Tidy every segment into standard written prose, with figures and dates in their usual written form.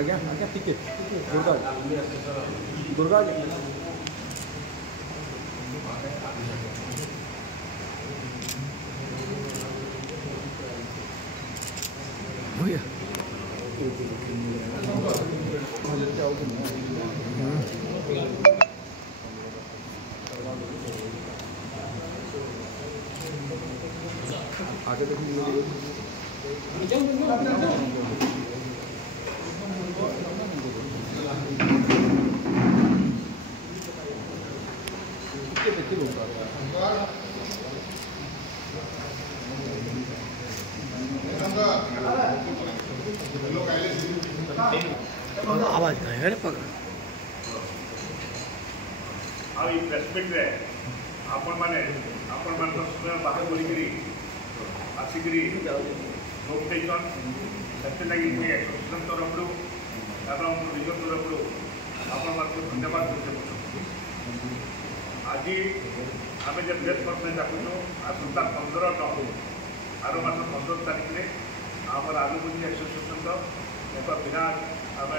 आज्ञा आज्ञा टिके दुर्गा दुर्गा भैया आगे आवाज नहीं पकड़ प्रेसमिट्रे आपण मैंने समय बाहर बोलिकी आसिकी नोटेसन से लगी मुझे एसोसिएशन तरफ निज तरफ आपण धन्यवाद आज आम जो प्रेस कॉन्फ्रेंस डाकुचु आसंता 15 आर मास 15 तारीख में आम आलुमिनी एसोसिएशन एक विराट आम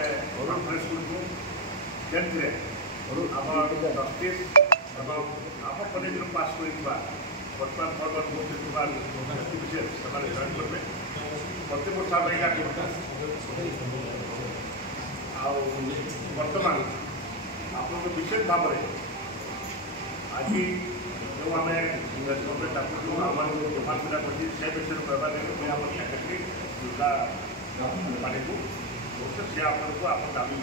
कॉन्फ्रेंस करूँ जेनथे आम जस्टिस एवं आम कलेज पास कर बर्तमान फरवर्ड विशेष से जॉइन करेंगे प्रति वर्ष आम बर्तमान आप विशेष भाव में आज जो आम डाकुँ आम पिला कर से विषय कहवा लगे आम सेक्रेटरी दुर्गा पानी को से आपको आप दाबी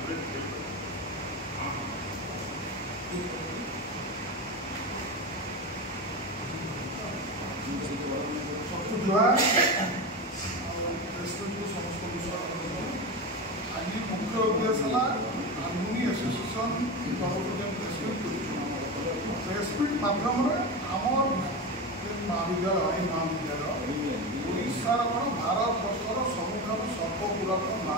आज मुख्य उद्देश्य आलुमिनी एसोसिएशन प्रेसमिट माध्यम आम महाविद्यालय ओडार भारत वर्षर सबुठ सर्व पुरातन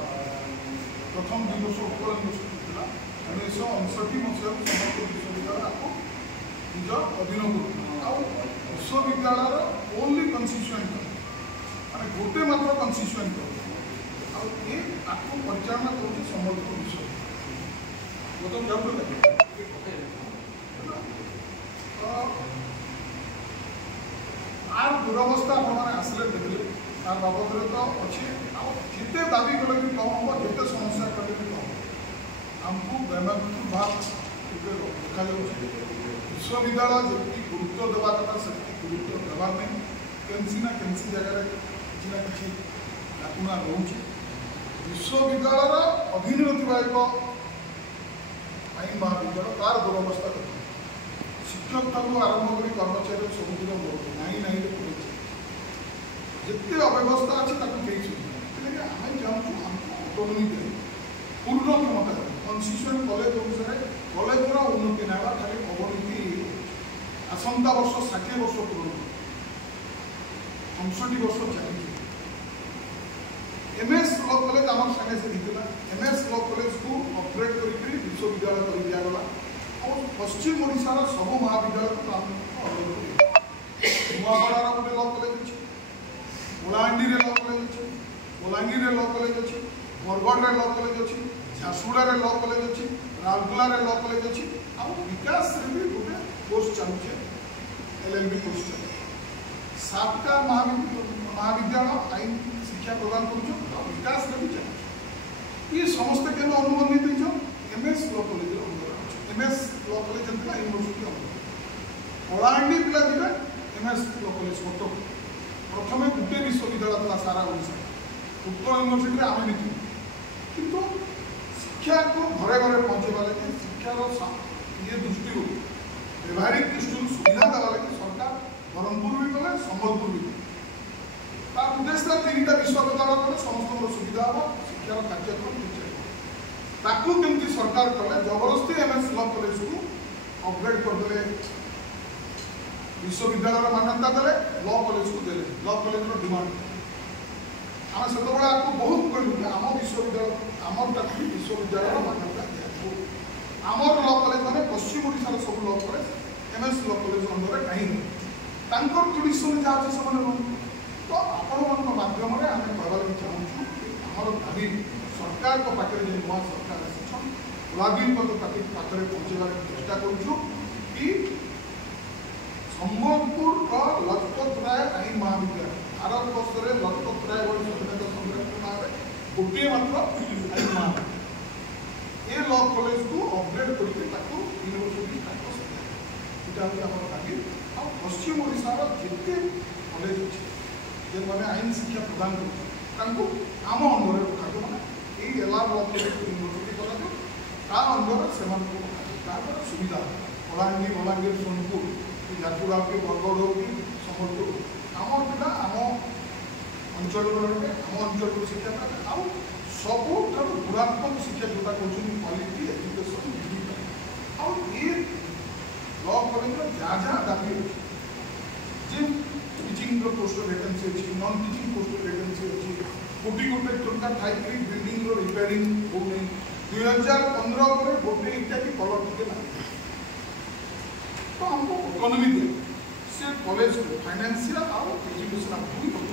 प्रथम दिवस उत्कल यूनिवर्सिटी था 1959 मसीह समस्त विश्वविद्यालय आपको निज अधीन कर विश्वविद्यालय ओनली कन्स्टिट्यूएंट माने गोटे मात्र कन्स्टिट्यूएंट आपको परिचालना कर सम्बलपुर विश्वविद्यालय आर दुरवस्था आपने आसले देखले तार बाबद तो अच्छे जिते दाबी कले भी कम हम जिते समस्या कले भी कम आमको वैमानिक भाव देखा विश्वविद्यालय जी गुरुत्व देवा कथा से गुरुत्व देवार नहीं केन्सी ना केन्सी जगह किसी ना कि लाकुना रोचे विश्वविद्यालय अधीन एक आईन महाविद्यालय तार दुरवस्था कर शिक्षक ठाकुर आरंभ कर कर्मचारी सबुदिन नाई नाई पड़े जिते अव्यवस्था अच्छे आम चाहूँ आमको ऑटोनोमी दे पूर्ण क्षमता कन्स्टिट्यूएंट कॉलेज अनुसार कॉलेजर उन्नति नावा खाली अवनति आसंता वर्ष 60 वर्ष पूर्ण 65 वर्ष चली एमएस लॉ कॉलेज आम सागे से होता एमएस लॉ कॉलेज को अपग्रेड कर विश्वविद्यालय कर दिगला और पश्चिम ओडार सब महाविद्यालय को नुआपड़ार गोटे लॉ कॉलेज अच्छे ओलांडी लॉ कॉलेज अच्छे बलांगीर लॉ कॉलेज अच्छे बरगढ़ लॉ कॉलेज अच्छे झारसुगुड़ा लॉ कॉलेज अच्छे राउरकेला लॉ कॉलेज अच्छे आउ विकास भी गोटे कोर्स चलुचे एलएलबी कोर्स चलुचे 7टा महाविद्यालय आईन शिक्षा प्रदान कर विकास भी चलुचे ये समस्त केन अनुबंधित MS law college MS law college university Kalahandi पिला जी एमएस लॉ कॉलेज कटक प्रथम गोटे विश्वविद्यालय था सारा ओडिशा उत्कल यूनिवर्सिटी आम नहीं किंतु शिक्षा को घरे घरे पहुँचवा लगे शिक्षार ये दृष्टि व्यवहारिक दृष्टि सुविधा देवा लगे सरकार ब्रह्मपुर भी कले सम्बलपुर भी तार उद्देश्य 3टा विश्वविद्यालय कले समस्त सुविधा हम शिक्षार कार्यक्रम ताकू केमती सरकार कले जबरदस्ती एमएस लॉ कॉलेज को अपग्रेड करदे विश्वविद्यालय मान्यता देले लॉ कॉलेज को देले लॉ कॉलेज डिमांड आम से आपको बहुत कहलु आम विश्वविद्यालय आम विश्वविद्यालय मान्यता दिया आमर लॉ कॉलेज मैंने पश्चिम ओडार सब law college MS law college under कहीं ट्रेडिशन जहाँ अच्छे से तो आपण माध्यम आम कहवा चाहूँ आमर दाबी सरकार सरकार को पाखे जो नुआ सरकार आसिछन ओलांगीर को पाखे पहुँचेबार चेष्टा करूँ कि सम्बलपुर का लजपत राय आईन महाविद्यालय भारत वर्ष में लजपत राय भाई स्वाधीनता संग्राम नाम गोटे मात्र आईन महाविद्यालय ए लॉ कॉलेज को अपग्रेड करके यूनिवर्सिटी स्टेटस यहाँ हूँ आम दाबी आ पश्चिम ओडार जिते कॉलेज अच्छे जो मैंने आईन शिक्षा प्रदान करें अंडर रखा मैंने एलआर लॉ कॉलेज यूनिवर्सिटी करा अंडर से सुविधा बलांगीर सोनपुर झारसुगुड़ा हो कि बरगढ़ हो कि सम्बलपुर आम पिला आम अंचल आम अंचल शिक्षा पाए आउ सबुठ गुणात्मक शिक्षा जोटा कहते क्वालिटी एजुकेशन मिल पाए लॉ कॉलेज जहाँ जहाँ दाबी अच्छे टीचिंग पोस्ट वैकेंसी अच्छी नॉन टीचिंग पोस्ट वैकेंसी अच्छी कोटी गोटे टंका थी बिल्डिंग रिपेयरिंग हो 2015 पर गोटे इटा कि कलर टिके ना तो हमको इकोनॉमी से कॉलेज फाइनेंशियल और एजुकेशन